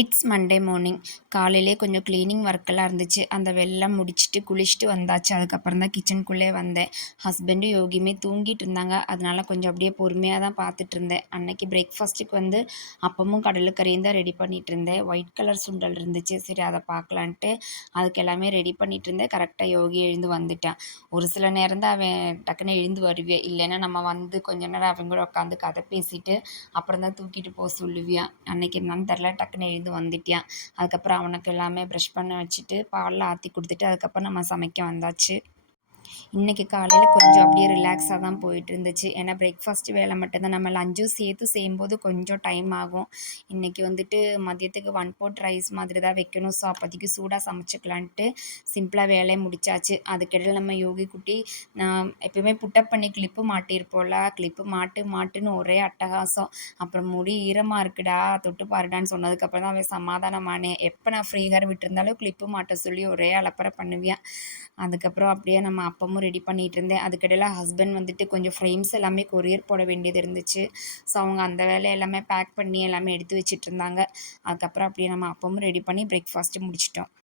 It's Monday morning. காலையிலே கொஞ்சம் cleaning ஒர்க்கெல்லாம் இருந்துச்சு. அந்த வேலைலாம் முடிச்சுட்டு குளிச்சுட்டு வந்தாச்சு. அதுக்கப்புறம் தான் கிச்சனுக்குள்ளே வந்தேன். ஹஸ்பண்டும் யோகியுமே தூங்கிட்டு இருந்தாங்க. அதனால கொஞ்சம் அப்படியே பொறுமையாக தான் பார்த்துட்டு இருந்தேன். அன்னைக்கு பிரேக்ஃபாஸ்ட்டுக்கு வந்து அப்பமும் கடலைக்கறியும் தான் ரெடி பண்ணிட்டு இருந்தேன். ஒயிட் கலர் சுண்டல் இருந்துச்சு. சரி அதை பார்க்கலான்ட்டு அதுக்கு எல்லாமே ரெடி பண்ணிட்டு இருந்தேன். கரெக்டாக யோகி எழுந்து வந்துட்டான். ஒரு சில நேரம் தான் அவன் டக்குன்னு எழுந்து வருவேன். இல்லைன்னா நம்ம வந்து கொஞ்ச நேரம் அவன் கூட உட்காந்து கதை பேசிட்டு அப்புறம் தான் தூக்கிட்டு போக சொல்லுவியான். அன்னைக்கு என்னன்னு தெரில, டக்குன்னு எழுந்து வந்துட்டான். அதுக்கப்புறம் அவனுக்கு எல்லாமே ப்ரஷ் பண்ண வச்சுட்டு பாலில் ஆற்றி கொடுத்துட்டு அதுக்கப்புறம் நம்ம சமைக்க வந்தாச்சு. இன்றைக்கி காலையில் கொஞ்சம் அப்படியே ரிலாக்ஸாக தான் போயிட்டு இருந்துச்சு. ஏன்னா பிரேக்ஃபாஸ்ட் வேலை மட்டும்தான், நம்ம லஞ்சும் சேர்த்து செய்யும்போது கொஞ்சம் டைம் ஆகும். இன்றைக்கி வந்துட்டு மதியத்துக்கு 1 pot ரைஸ் மாதிரி தான் வைக்கணும். ஸோ அப்போதைக்கு சூடாக சமைச்சிக்கலான்ட்டு சிம்பிளாக வேலையை முடிச்சாச்சு. அதுக்கிடையில் நம்ம யோகி குட்டி நான் எப்பயுமே புட்டப் பண்ணி கிளிப்பு மாட்டியிருப்போம்ல, கிளிப்பு மாட்டுன்னு ஒரே அட்டகாசம். அப்புறம் முடி ஈரமாக இருக்குடா தொட்டு பாருடான்னு சொன்னதுக்கப்புறம் தான் அவன் சமாதானமானேன். எப்போ நான் ஃப்ரீ ஹேர் விட்டுருந்தாலும் கிளிப்பு மாட்ட சொல்லி ஒரே அலப்பறை பண்ணுவேன். அதுக்கப்புறம் அப்படியே நம்ம அப்பமும் ரெடி பண்ணிகிட்டு இருந்தேன். அதுக்கிடையில் ஹஸ்பண்ட் வந்துட்டு கொஞ்சம் ஃப்ரேம்ஸ் எல்லாமே கொரியர் போட வேண்டியது இருந்துச்சு. ஸோ அவங்க அந்த வேலை எல்லாமே பேக் பண்ணி எல்லாமே எடுத்து வச்சுட்டு இருந்தாங்க. அதுக்கப்புறம் அப்படியே நம்ம அப்பமும் ரெடி பண்ணி பிரேக்ஃபாஸ்ட்டு முடிச்சிட்டோம்.